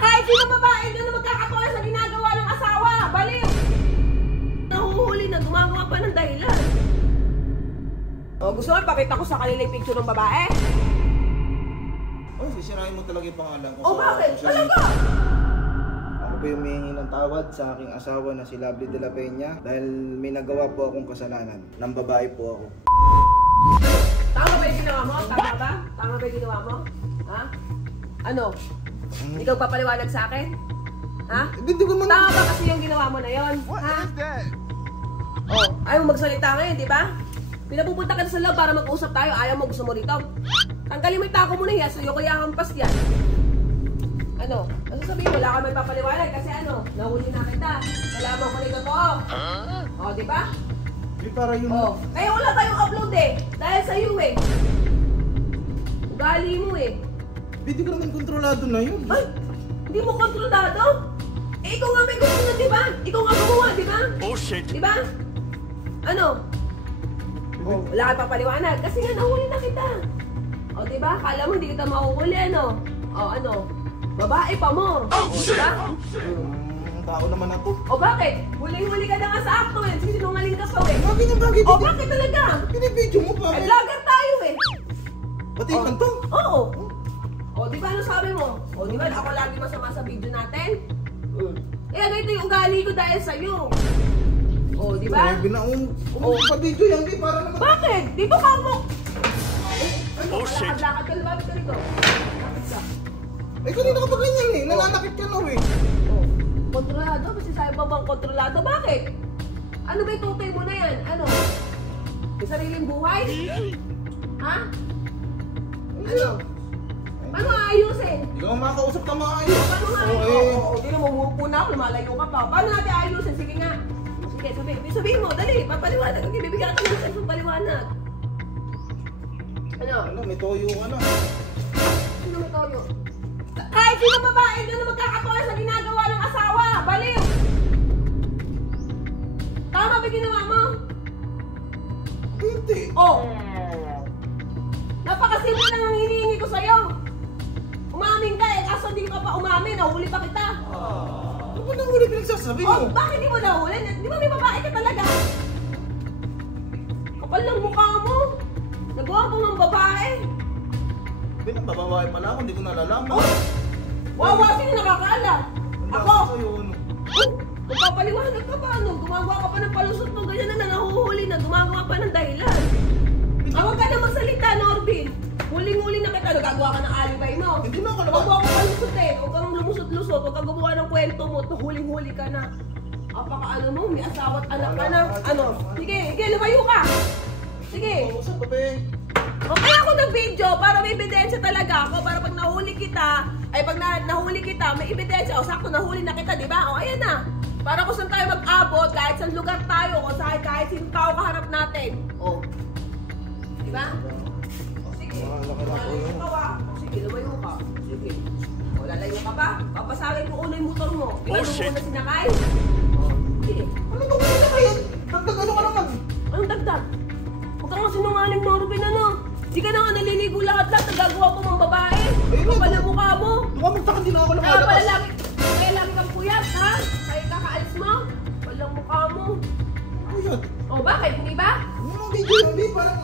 Kahit sino babae doon na magkakatuwa sa ginagawa ng asawa. Baliw! Nahuhuli na, gumagawa pa ng dahilan. O, gusto mo ipakita ko sa kanila yung picture ng babae? Oh, sisirain mo talaga yung pangalan ko. O, bakit? Talaga? Ako po yung humihingi ng tawad sa aking asawa na si Lovely de la Peña dahil may nagawa po akong kasalanan. Nang babae po ako. Tama ba yung ginawa mo? Tama ba? Tama ba yung ginawa mo? Ha? Ano? Ikaw papaliwanag sa akin? Ha? Hindi ko man... Tama ba kasi yung ginawa mo na yon? Ha? Oh, ayaw mo magsalita ngayon, di ba? Pinapupunta ka na sa loob para mag-usap tayo. Ayaw mo, gusto mo rito. Tanggalin mo yung tako mo na yan, so yung kaya hampas yan. Ano? Ano sabihin mo? Wala ka may papaliwanag kasi ano? Nahuli na kita. Nalaman ko na totoo. Oh, di ba? Hindi para yun... Oh, kaya wala tayong upload eh. Dahil sa iyo eh. Ugali mo eh. Hindi ko naman kontrolado na yun. Ay! Hindi mo kontrolado? Eh, ikaw nga may gusto na, di ba? Ikaw nga gumawa, di ba? Oh shit! Di ba? Ano? Oh, wala kang papaliwanag. Kasi nga, nahuli na kita. O, di ba? Kala mo hindi kita mahuhuli, ano? O, ano? Babae pa mo. O, di ba? Tao naman ako. O, bakit? Huling-huli ka na nga sa akto eh. Sinungaling ka pa eh. Bakit yung bakit? O, bakit talaga? Pinibidyo mo pa. Eh, vlogger tayo eh. Pati yung to? Oo. O, di ba ano sabi mo? O, di ba ako lagi masama sa video natin? Eh, ganito yung ugali ko dahil sa'yo. O, di ba? Grabe na pa-video yan, di para naman. Bakit? Dito ka mo. Oh, shit. Lakad ka, lumapit ka rito. Lapit ka. Eh, kanina ka pa ganyan eh. Nananakit ka na eh. Oh, kontrolado? Kasi sabi pa bang kontrolado? Bakit? Ano ba yung tutoy mo na yan? Ano? May sariling buhay? Ha? Ano? Paano ayusin? Hindi ka makakausap na maayos. Paano nga? Oo, hindi na mumupo na ako, lumalayo ka pa. Paano natin ayusin? Sige nga. Sige, sabihin mo, dali, papaliwanag. Okay, bibigyan ka ng isang paliwanag. Ano? Ano, may toyo ka na. Sino may toyo? Kahit sino babae doon na magkakatuwa sa ginagawa ng asawa. Baliw! Tama ba ginawa mo? Hindi. Oh! Napakasimple lang ang hinihingi ko sa'yo. Umamin ka eh, kaso hindi ka pa umamin. Nahuli pa kita. Ano ba nahuli pinagsasabi mo? Oh, bakit di mo nahuli? Di ba may babae ka talaga? Kapal ng mukha mo. Nagawa mo ng babae. Pinagbababae pala ako, hindi ko nalalaman. Oh! Wawa, sino nakakaalam? Ako! Oh, magpapaliwanag ka pa, ano? Gumagawa ka pa ng palusot mo, ganyan na nahuhuli na, gumagawa pa ng dahilan. Huwag ka na magsalita, Norbin. Huling-huli na kita, nagagawa ka ng alibay mo. Hindi na ako Huwag mo ako palusot eh. Huwag kang lumusot-lusot, huwag kang gumawa ng kwento mo, huling-huli ka na. Apaka mo, may asawa at anak ka na. Ano? Sige, lumayo ka. Sige. Usap pa ba? O kaya ako nag-video para may ebidensya talaga ako. Para pag nahuli kita, ay pag nahuli kita, may ebidensya. O sakto, nahuli na kita, di ba? O ayan na. Para kung saan tayo mag-abot, kahit saan lugar tayo, o kahit sino tao kaharap natin. O. Di ba? O sige. Lumayo ka ba? O sige, lumayo ka. Sige. O lalayo ka ba? Papasagay ko una yung motor mo. Di ba nung una sinakay? O. Sige. Ano nung una na yun? Dagdag ano ka naman? Anong dagdag? Huwag kang sinungaling, Norbin, ano? Di ka na nga naliligo lahat-lahat, nagagawa mo mga babae. Kapal ang mukha mo. Lumamagta ka din ako ng Kaya pala lagi kang puyat, ha? Kaya kakaalis mo. Kapal ang mukha mo. Ayun. O, bakit? Hindi ba? Yung video yun, di parang...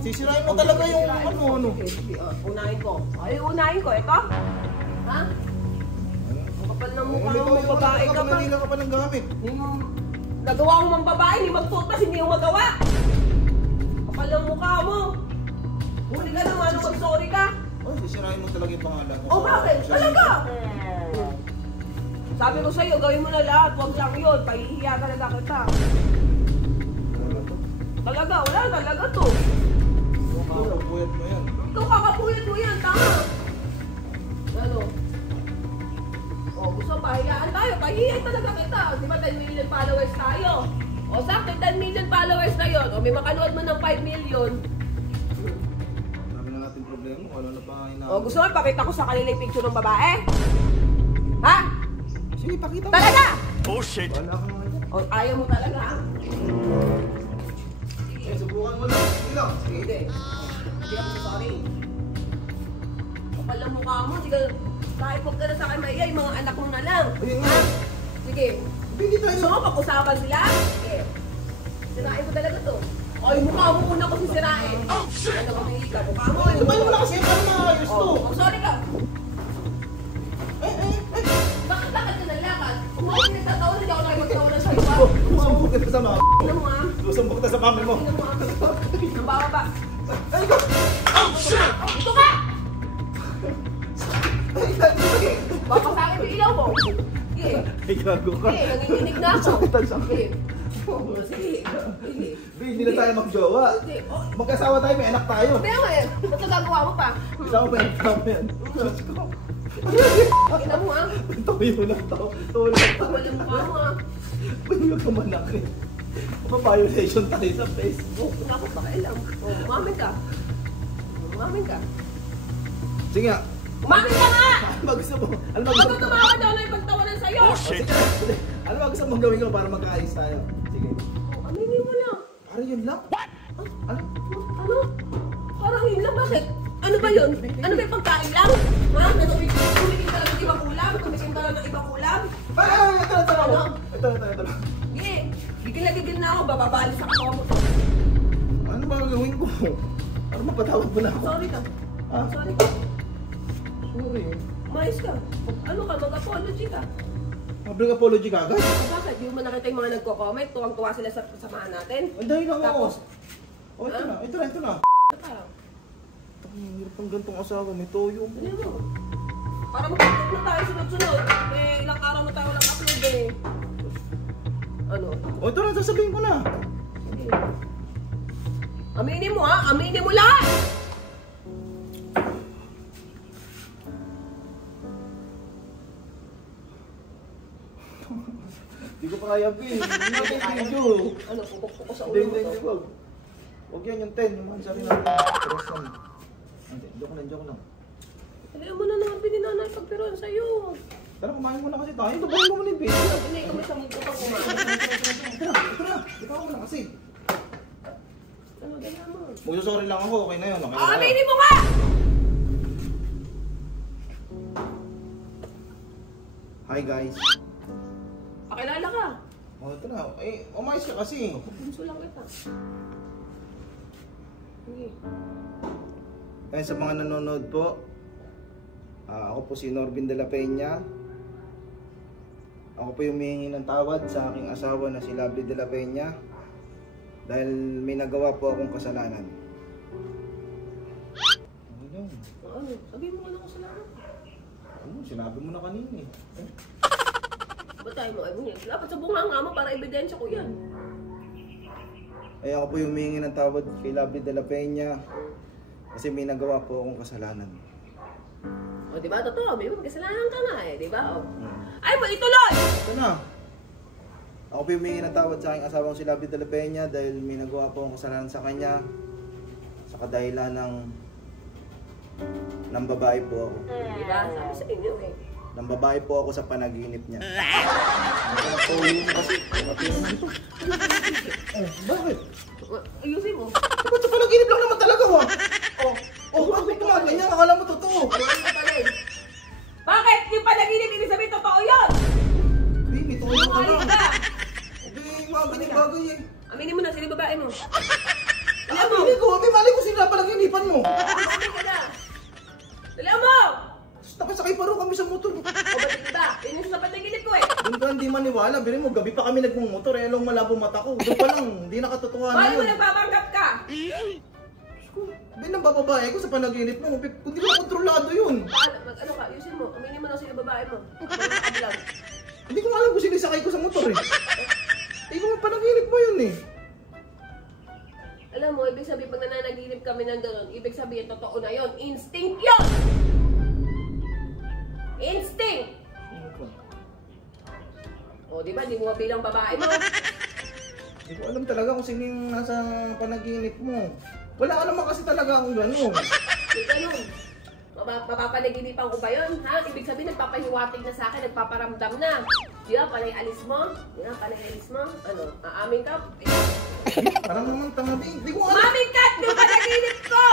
Sisirain mo talaga yung ano. Sige, unahin ko. Ay, unahin ko. Ito? Ha? Ang kapal ng mukha mo, babae ka pa. Manila ka pa ng gamit. Nagawa mo mga babae, hindi mag-toothpaste, hindi mo magawa. Kapal ang mukha mo. Huli ka naman, mag-sorry ka. Oh, sisirain mo talaga yung pangalan ko. O bakit? Talaga? Sabi ko sa'yo, gawin mo na lahat. Huwag lang yun. Pahihiya talaga kita. Talaga, wala talaga to. Kakapuyat mo yan. Ikaw kakapuyat mo yan, tama. Ano? O, gusto pahiyaan tayo. Pahiyaan talaga kita. Di ba 10 million followers tayo? O, sakto, 10 million followers na yun. O, may makanood mo ng 5 million. Dami na natin problema. Wala na pa hinahanap. O, gusto mo ipakita ko sa kanila yung picture ng babae? Ha? Sige, pakita mo. Talaga? Oh shit! Wala ka naman dyan. O, ayaw mo talaga, ha? Eh, subukan mo lang. Sige lang. Hindi. Hindi ako sorry. Kapal ang mukha mo. Sige, kahit huwag ka na sa akin maiya, yung mga anak mo na lang. Ayun Ha? nga. Sige. Hindi tayo. Gusto mo pag-usapan sila? Sige. Sirain ko talaga to. Ay, mukha mo muna ko si sirain. Oh, shit! Ano ka, hindi ka? Mukha mo. Tumayo mo na kasi. Paano maayos to? Oh, sorry ka. Bakit lakad ka ng lakad? Kung ako pinagtatawanan, hindi ako nakipagtawanan sa'yo, ha? Susumbok kita sa mga Tingnan mo, ha? Susumbok kita sa mami mo. Tingnan mo, ha? Ang baba. Ay, ko! Oh, shit! Ito ka! Baka sa akin yung ilaw mo. Sige. Ay, gago ka. Sige, nanginginig na ako. Sakit ang sakit. Sige. Oh, sige. Sige. Hindi na tayo magjowa. Sige. Oh, Magkasawa tayo, may anak tayo. kaya nga eh. Ba't nagagawa mo pa? Isama pa yung tao yan. Diyos ko. Tingnan mo, ha? Tuyo na to. Tuyo na to. Wala mukha mo, ha? Huwag ka manakit. Pa-violation tayo sa Facebook. Wala ko pakialam. Oh, umamin ka. Umamin ka. Sige nga. Umamin ka nga! Ano ba gusto mo? Ano ba Huwag gusto kang mo? tumawa daw na ipagtawanan sa'yo. Oh shit! Ano ba gusto mong gawin ko para magkaayos tayo? Sige. Oh, aminin mo lang. Parang yun lang. What? Ano? Ano? Parang yun lang, bakit? Ano ba yun? Ano ba yung pagkain lang? Ha? Tumikim ka lang ng ibang ulam? Tumikim ka lang ng ibang ulam? Ito. Ano? Ito. Sige, gigil na ako, bababali sa ako mo. Ano ba gagawin ko? Ano mapatawad mo na ako? Sorry ka. Ha? Sorry ka. Sorry. Mais ka. Ano ka, mag-apology ka. Public apology ka agad? Bakit? Di mo nakita yung mga nagko-comment, tuwang-tuwa sila sa samahan natin. Ang dahil lang ako. Tapos, Oh, ito na. ito. Ang hirap ng gantong asawa, may toyo. Ano mo? Para mag-upload na tayo sunod-sunod. Eh, ilang araw na tayo walang upload eh. Ano? Oh, ito na, sasabihin ko na. Sige. Aminin mo ha? Aminin mo lahat! Hindi ko pa kaya, Pin. Hindi natin yung video. Ano? Pupok-pukok sa ulo Hindi, mo to. wag. Huwag yan yung 10, yung mansari natin. Tres yan. Hindi, joke lang. Alam mo na naman pininanay pagpiruan sa'yo. Tara, kumain muna kasi tayo. Tabayin mo muna yung video. Pinay kami sa mundo pang kumain. Ito na. Ikaw muna kasi. Ano, ganyan mo. Magsusorry lang ako, okay na yun. Okay na Oh, tayo. aminin mo nga! Hi guys. Pakilala ka. Oh, ito na. Eh, umayos ka kasi. Punso lang kita. Sige. Kaya sa mga nanonood po, ako po si Norbin de la Peña. Ako po yung humihingi ng tawad sa aking asawa na si Lovely de la Peña dahil may nagawa po akong kasalanan. Ano yun? Ano? Sabihin mo ka na kasalanan. Ano? Sinabi mo na kanina eh. Ba't tayo mo? Dapat sa bunganga mo para ebidensya ko yan. Ay ako po yung humihingi ng tawad kay Lovely de la Peña kasi may nagawa po akong kasalanan. O, di ba? Totoo. May kasalanan ka nga eh. Di ba? O. Ay, mo ituloy! Ito na. Ako po yung humihingi ng tawad sa aking asawang si Lovely de la Peña dahil may nagawa po akong kasalanan sa kanya sa kadahilan ng babae po ako. Di ba? Sabi sa inyo eh. Nang babae po ako sa panaginip niya. Ano yun kasi? Bakit? Ayusin mo. Ba't sa panaginip lang naman talaga mo? Bakit kumaganyan? Akala mo totoo. Ano ka pala eh? Bakit? Yung panaginip, ibig sabihin totoo yun! Baby, toyo ka Sinungaling lang. ka! Okay, mga ganyan bagay eh. Aminin mo na, sino yung babae mo? Alam mo! Mali ko sila palaginipan mo. Aminin ka na! Alam mo! Nakasakay pa rin kami sa motor. O ba't diba? Yun yung sa panaginip ko eh. Doon ka hindi maniwala. Biri mo, gabi pa kami nagmumotor. Eh, along malabo mata ko. Doon pa lang, hindi nakatotohanan Bakit mo yun. nagpapanggap ka? Bin ang bababae ko sa panaginip mo. Hindi mo kontrolado yun. Ano ka? Ayusin mo. Aminin mo na sino yung babae mo. Nakakablang. Hindi ko alam kung sino sakay ko sa motor eh. Ikaw panaginip mo yun eh. Alam mo, ibig sabihin pag nananaginip kami ng gano'n, ibig sabihin totoo na yun. Instinct yun! Instinct! O, di ba? Di mo bilang babae mo. Hindi ko alam talaga kung sino yung nasa panaginip mo. Wala ka naman kasi talaga akong gano'n. Di ganun. Mapapanaginipan ko ba yun? Ha? Ibig sabihin, nagpapahiwatig na sa akin, nagpaparamdam na. Di ba? Panay alis mo? Di ba? Panay alis mo? Ano? Aamin ka? Parang naman tanga din. Hindi ko alam. Mami Kat! Yung panaginip ko!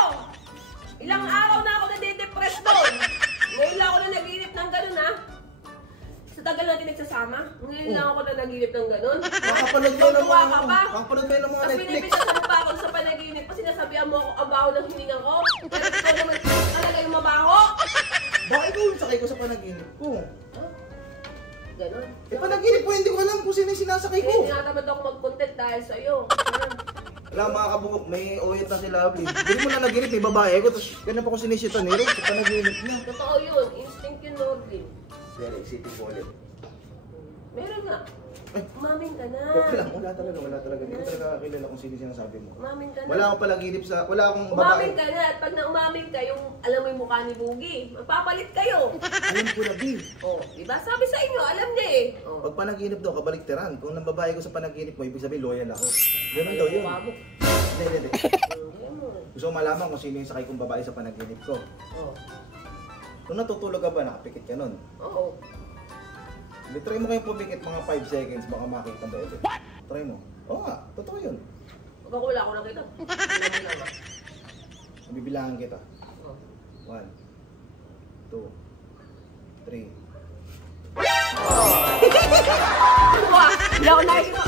Ilang araw na ako nade-depress. progress doon. Ngayon lang ako na naginip ng ganun, ha? Sa tagal natin nagsasama, ngayon lang ako na naginip ng ganun. Makapanood mo ng Tuwa mga, ka pa? makapanood mo ng mga Tapos Netflix. pinipisan mo pa ako sa panaginip pa sinasabihan mo ako ang baho ng hininga ko. Pero ikaw naman talaga yung mabaho. Bakit ikaw yung sakay ko sa panaginip ko? Ganon. Panaginip ko, hindi ko alam kung sino yung sinasakay ko. Hindi tinatamad ako mag-content dahil sa'yo. Wala mga kabungok, may oyot na si Lovely. Hindi mo na naginip, may babae ko, tapos ganun pa ko sinisita ni Ray, sa panaginip niya. Totoo yun. Instinct yun, Lordin. Pero isipin ko ulit. Meron nga. Ay. Umamin ka na. Wala talaga. Hindi ko talaga kakilala kung sino sinasabi mo. Umamin ka na. Wala akong palaginip sa, wala akong babae. Umamin ka na. At pag na-umamin ka, yung alam mo yung mukha ni Boogie, magpapalit kayo. Alam ko na, Bill. Oh, diba? Sabi sa inyo, alam niya eh. Oh. Pag panaginip daw, kabaliktaran. Kung nang babae ko sa panaginip mo, ibig sabihin loyal ako. Ganun daw yun. Mukha mo. Hindi. Hindi mo. Gusto ko malaman kung sino yung sakay kong babae sa panaginip ko. Oh. Kung natutulog ka ba, nakapikit ka nun. Oo. Try mo kayong pumikit mga 5 seconds, baka makita mo ulit. Try mo. Oo nga, totoo yun. Baka wala ako nakita. Alam mo naman. Bibilangan kita. Oh. 1, 2, 3. Ano ba? Hindi ako nakikita.